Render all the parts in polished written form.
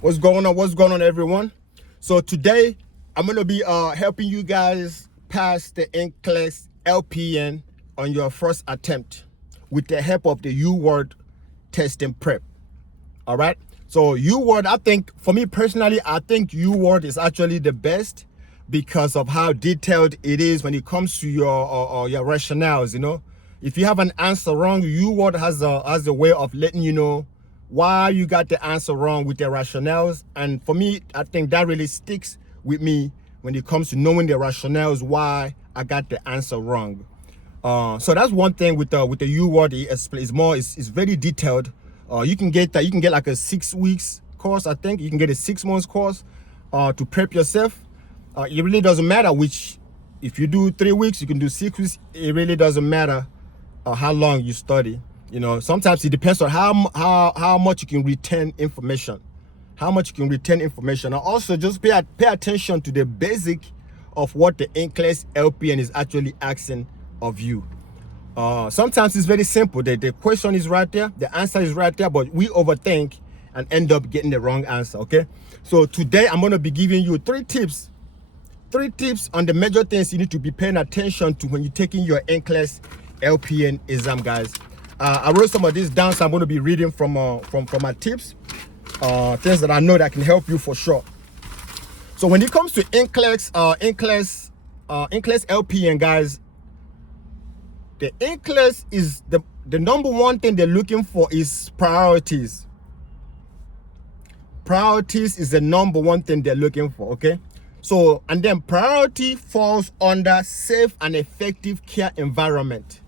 What's going on? What's going on, everyone? So today I'm gonna be helping you guys pass the NCLEX LPN on your first attempt with the help of the UWORLD testing prep. All right. So UWORLD, I think for me personally, I think UWORLD is actually the best because of how detailed it is when it comes to your rationales. You know, if you have an answer wrong, UWORLD has a way of letting you know why you got the answer wrong with the rationales. And for me, I think that really sticks with me when it comes to knowing the rationales why I got the answer wrong. So that's one thing with the UWORLD. It's very detailed. You can get like a 6 weeks course. I think you can get a 6 months course to prep yourself. It really doesn't matter if you do 3 weeks, you can do 6 weeks. It really doesn't matter how long you study. You know, sometimes it depends on how much you can retain information, And also just pay attention to the basic of what the NCLEX LPN is actually asking of you. Sometimes it's very simple. The question is right there, the answer is right there, but we overthink and end up getting the wrong answer. Okay, so today I'm going to be giving you three tips on the major things you need to be paying attention to when you're taking your NCLEX LPN exam, guys. I wrote some of these down, so I'm going to be reading from my tips, things that I know that can help you for sure. So when it comes to NCLEX LPN, guys, the NCLEX is the number one thing they're looking for is priorities. Priorities is the number one thing they're looking for. Okay, so and then priority falls under safe and effective care environment.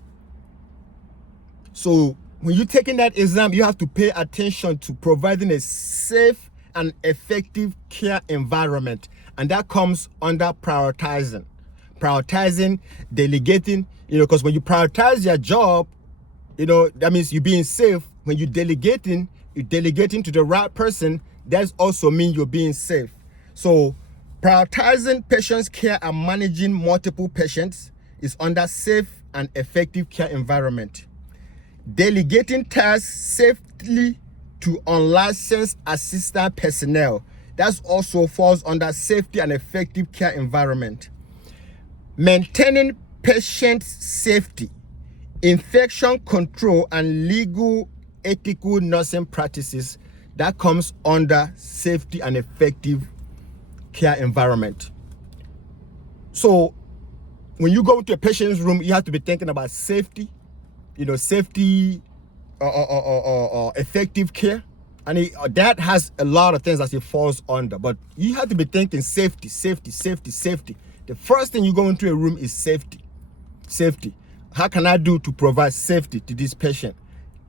So when you're taking that exam, you have to pay attention to providing a safe and effective care environment. And that comes under prioritizing, delegating, because when you prioritize your job, that means you're being safe. When you're delegating to the right person, that also means you're being safe. So prioritizing patients' care and managing multiple patients is under safe and effective care environment. Delegating tasks safely to unlicensed assistant personnel, that also falls under safety and effective care environment. Maintaining patient safety, infection control, and legal ethical nursing practices, that comes under safety and effective care environment. So when you go into a patient's room, you have to be thinking about safety, effective care, and that has a lot of things that it falls under, but you have to be thinking safety. The first thing you go into a room is safety. How can I do to provide safety to this patient?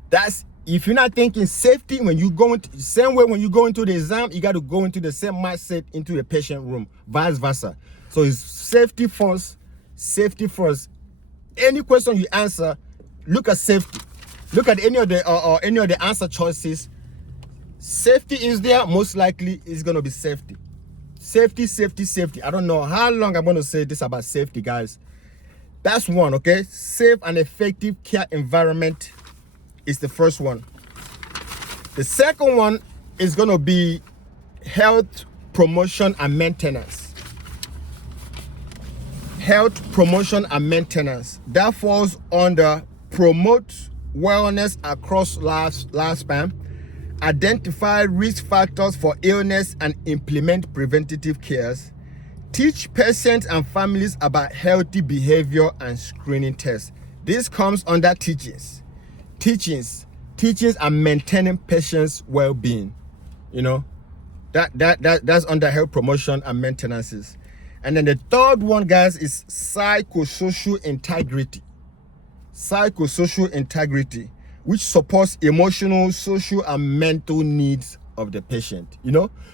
That's if you're not thinking safety when you go into the same way when you go into the exam, you got to go into the same mindset into the patient room, vice versa. So it's safety first. Any question you answer, look at safety. Look at any of the answer choices. Safety is there, most likely it's going to be safety. Safety. I don't know how long I'm going to say this about safety, guys. That's one, okay? Safe and effective care environment is the first one. The second one is going to be health promotion and maintenance. That falls under promote wellness across lifespan, identify risk factors for illness and implement preventative cares, teach patients and families about healthy behavior and screening tests. This comes under teachings and maintaining patients' well-being. That's under health promotion and maintenances. And then the third one, guys, is psychosocial integrity, which supports emotional, social, and mental needs of the patient.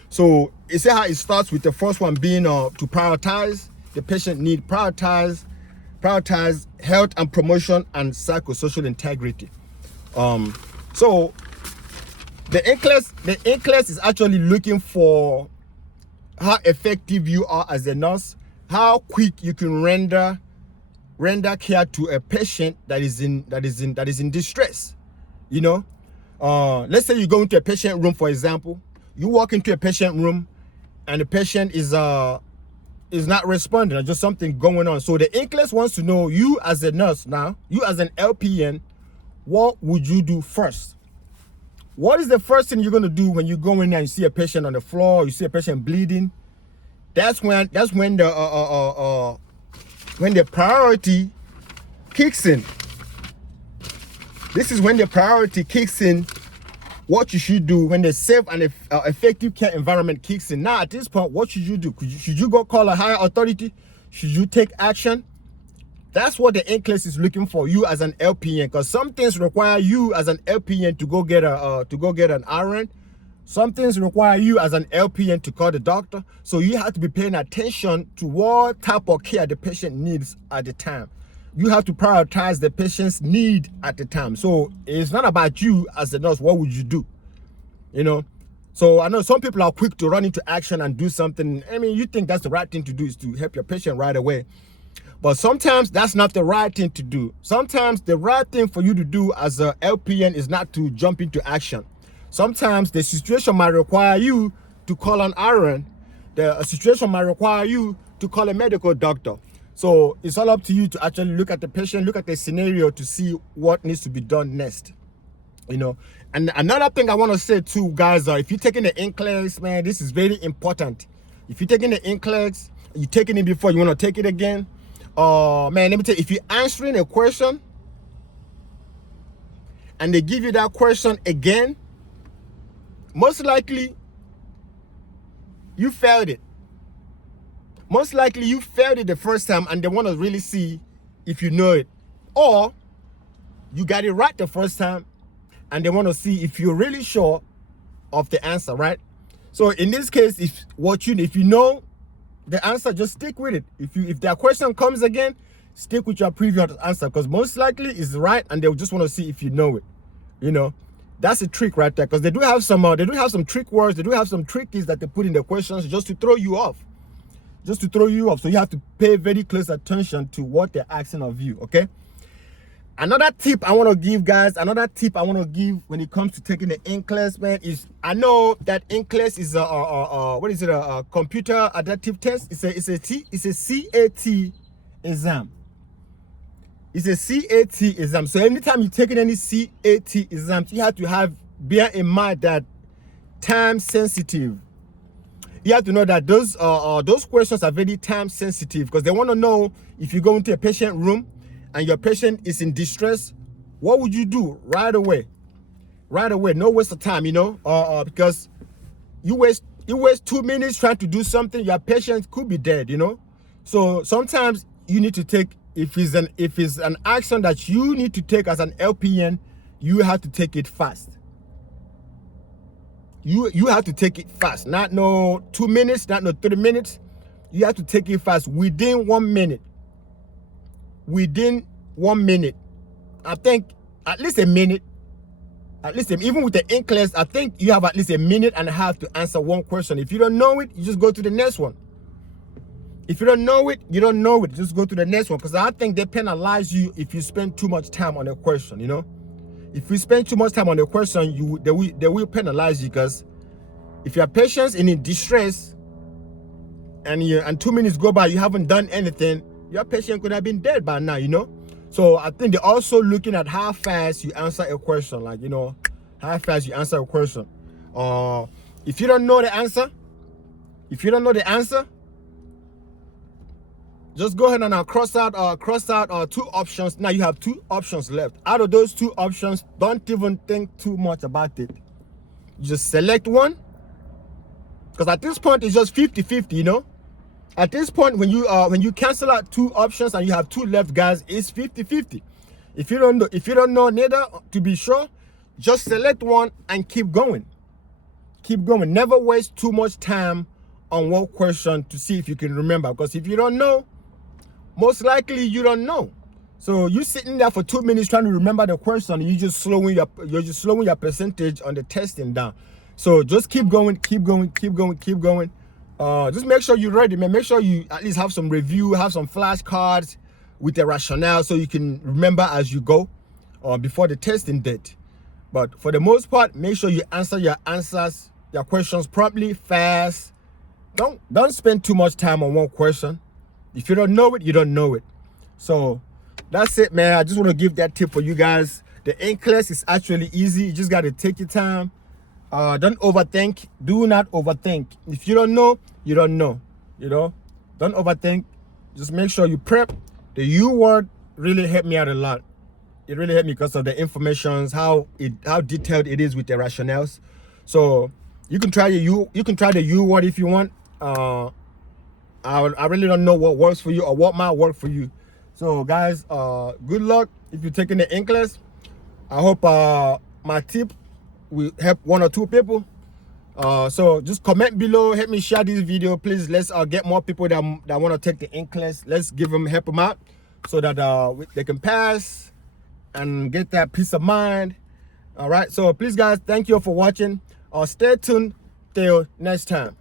So you see how it starts with the first one being to prioritize the patient need, prioritize health and promotion and psychosocial integrity. So the NCLEX is actually looking for how effective you are as a nurse, how quick you can render care to a patient that is in distress. Let's say you go into a patient room, for example, You walk into a patient room and the patient is not responding, or just something going on. So the NCLEX wants to know, you as a nurse now, you as an LPN, what would you do first? What is the first thing you're going to do when you go in there and you see a patient on the floor, you see a patient bleeding? That's when the priority kicks in. This is when the priority kicks in. What you should do when the safe and effective care environment kicks in. Now, at this point, what should you do? Should you go call a higher authority? Should you take action? That's what the NCLEX is looking for, you as an LPN, because some things require you as an LPN to go get an RN. Some things require you as an LPN to call the doctor. So you have to be paying attention to what type of care the patient needs at the time. You have to prioritize the patient's need at the time. So it's not about you as a nurse. What would you do? You know? So I know some people are quick to run into action and do something. I mean, you think that's the right thing to do, is to help your patient right away. But sometimes that's not the right thing to do. Sometimes the right thing for you to do as a LPN is not to jump into action. Sometimes the situation might require you to call an RN. The situation might require you to call a medical doctor. So it's all up to you to actually look at the patient, look at the scenario to see what needs to be done next. You know, and another thing I want to say too, guys, if you're taking the NCLEX, man, this is very important. If you're taking the NCLEX, you're taking it before, you want to take it again. Man, let me tell you, if you're answering a question and they give you that question again, most likely you failed it. Most likely you failed it the first time and they want to really see if you know it. Or you got it right the first time and they want to see if you're really sure of the answer, right? So in this case, if you know the answer, just stick with it. If their question comes again, stick with your previous answer, because most likely it's right and they'll just want to see if you know it. You know, that's a trick right there, because they do have some trick words, they do have some trickies that they put in the questions just to throw you off. So you have to pay very close attention to what they're asking of you, okay? Another tip I want to give, guys, when it comes to taking the NCLEX, man, is, I know that NCLEX is a computer adaptive test. It's a CAT exam. It's a CAT exam. So anytime you're taking any CAT exams, you have to bear in mind that time sensitive. You have to know that those questions are very time sensitive, because they want to know, if you go into a patient room and your patient is in distress, what would you do right away? No waste of time, you know, because you waste 2 minutes trying to do something, your patient could be dead, you know. So sometimes you need to take, if it's an action that you need to take as an LPN, you have to take it fast. You have to take it fast, not no 2 minutes, not no 3 minutes. You have to take it fast within 1 minute. Within 1 minute, I think at least a minute. Even with the NCLEX, I think you have at least a minute and a half to answer one question. If you don't know it, you just go to the next one. If you don't know it, you don't know it. Just go to the next one, because I think they penalize you if you spend too much time on a question. You know, if you spend too much time on a question, they will penalize you, because if your patient's in distress and 2 minutes go by, you haven't done anything, your patient could have been dead by now, you know. So I think they're also looking at how fast you answer a question, like, you know, how fast you answer a question. If you don't know the answer, just go ahead and cross out 2 options. Now you have 2 options left. Out of those 2 options, don't even think too much about it. You just select one, because at this point it's just 50-50, you know. At this point, when you cancel out 2 options and you have 2 left, guys, it's 50-50. If you don't know neither, to be sure, just select one and keep going. Never waste too much time on one question to see if you can remember, because if you don't know, most likely you don't know. So you sitting there for 2 minutes trying to remember the question, you're just slowing your percentage on the testing down. So just keep going. Just make sure you're ready, man. Make sure you at least have some review, have some flashcards with the rationale, so you can remember as you go before the testing date. But for the most part, make sure you answer your answers your questions promptly, fast. Don't spend too much time on one question. If you don't know it, you don't know it. So that's it, man. I just want to give that tip for you guys. The NCLEX is actually easy. You just got to take your time. Don't overthink. Do not overthink. If you don't know, you don't know. You know, don't overthink. Just make sure you prep. The UWORLD really helped me out a lot. It really helped me because of the informations, how detailed it is with the rationales. So you can try the UWORLD if you want. I really don't know what works for you or what might work for you. So guys, good luck if you're taking the NCLEX. I hope my tip will help one or two people. So just comment below, help me share this video, please. Let's get more people that want to take the NCLEX. Let's help them out so that they can pass and get that peace of mind. All right, so please guys, thank you for watching. Stay tuned till next time.